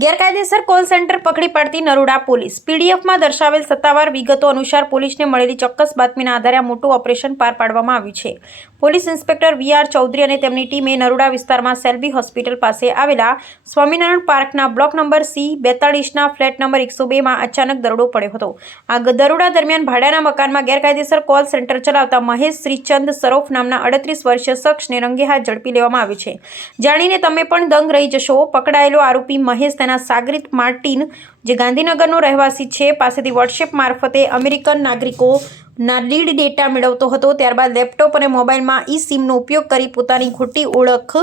ગેરકાયદેસર call centre પકડી પાડતી નરોડા પોલીસ। પીડીએફમાં દર્શાવેલ સત્તાવાર વિગતો અનુસાર પોલીસને મળેલી ચોક્કસ બાતમીના આધારે આ મોટું ઓપરેશન પાર પાડવામાં આવ્યું છે। Police inspector VR. ચૌધરી અને તેમની ટીમે નરોડા વિસ્તારમાં સેલ્બી હોસ્પિટલ પાસે આવેલા સ્વામિનારાયણ પાર્કના બ્લોક નંબર C42ના ફ્લેટ નંબર 102માં અચાનક દરોડો પડ્યો હતો। આ દરોડા દરમિયાન ભાડાના મકાનમાં ગેરકાયદેસર કોલ સેન્ટર ચલાવતા મહેશ શ્રીચંદ સરોફ નામના 38 વર્ષીય શખ્સને રંગે હાથ ઝડપી લેવામાં આવ્યો છે। જાણીને તમે પણ દંગ રહી જશો। પકડાયેલો આરોપી મહેશ તેના સાગરીત માર્ટિન, જે ગાંધીનગરનો રહેવાસી છે, પાસેથી વોટ્સએપ મારફતે અમેરિકન નાગરિકોના લીડ ડેટા મેળવતો હતો। ત્યારબાદ લેપટોપ અને મોબાઈલમાં ઈ-સિમનો ઉપયોગ કરી પોતાની ખોટી ઓળખ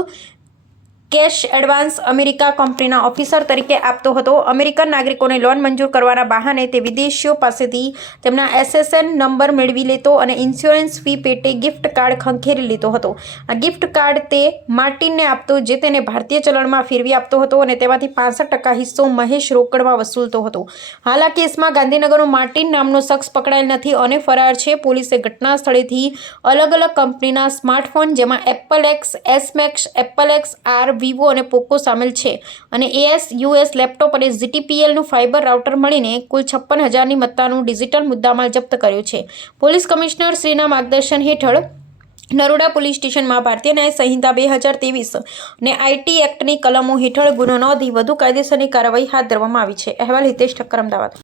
કેશ એડવાન્સ અમેરિકા કંપનીના ઓફિસર તરીકે આપતો હતો। અમેરિકન નાગરિકોને લોન મંજૂર કરવાના બહાને તે વિદેશીઓ પાસેથી તેમના SSN નંબર મેળવી લેતો અને ઇન્સ્યોરન્સ ફી પેટે ગિફ્ટ કાર્ડ ખંખેરી લેતો હતો। આ ગિફ્ટ કાર્ડ તે માર્ટિનને આપતો, જે તેને ભારતીય ચલણમાં ફેરવી આપતો હતો અને તેમાંથી 65% હિસ્સો મહેશ રોકડમાં વસૂલતો હતો। હાલ આ કેસમાં ગાંધીનગરનો માર્ટિન નામનો શખ્સ પકડાયેલ નથી અને ફરાર છે। પોલીસે ઘટના સ્થળેથી અલગ અલગ કંપનીના સ્માર્ટફોન, જેમાં Apple X, S Max, Apple XR, Vivo અને પોકો સામેલ છે, અને ASUS લેપટોપ અને GTPLનું ફાઇબર રાઉટર મળીને કુલ 56,000ની મત્તાનું ડિજિટલ મુદ્દામાલ જપ્ત કર્યો છે। પોલીસ કમિશનર શ્રીના માર્ગદર્શન હેઠળ નરોડા પોલીસ સ્ટેશનમાં ભારતીય ન્યાય સંહિતા 2023 અને IT એક્ટની કલમો હેઠળ ગુનો નોંધી વધુ કાયદેસરની કાર્યવાહી હાથ ધરવામાં આવી છે। અહેવાલ હિતેશ ઠક્કર, અમદાવાદ।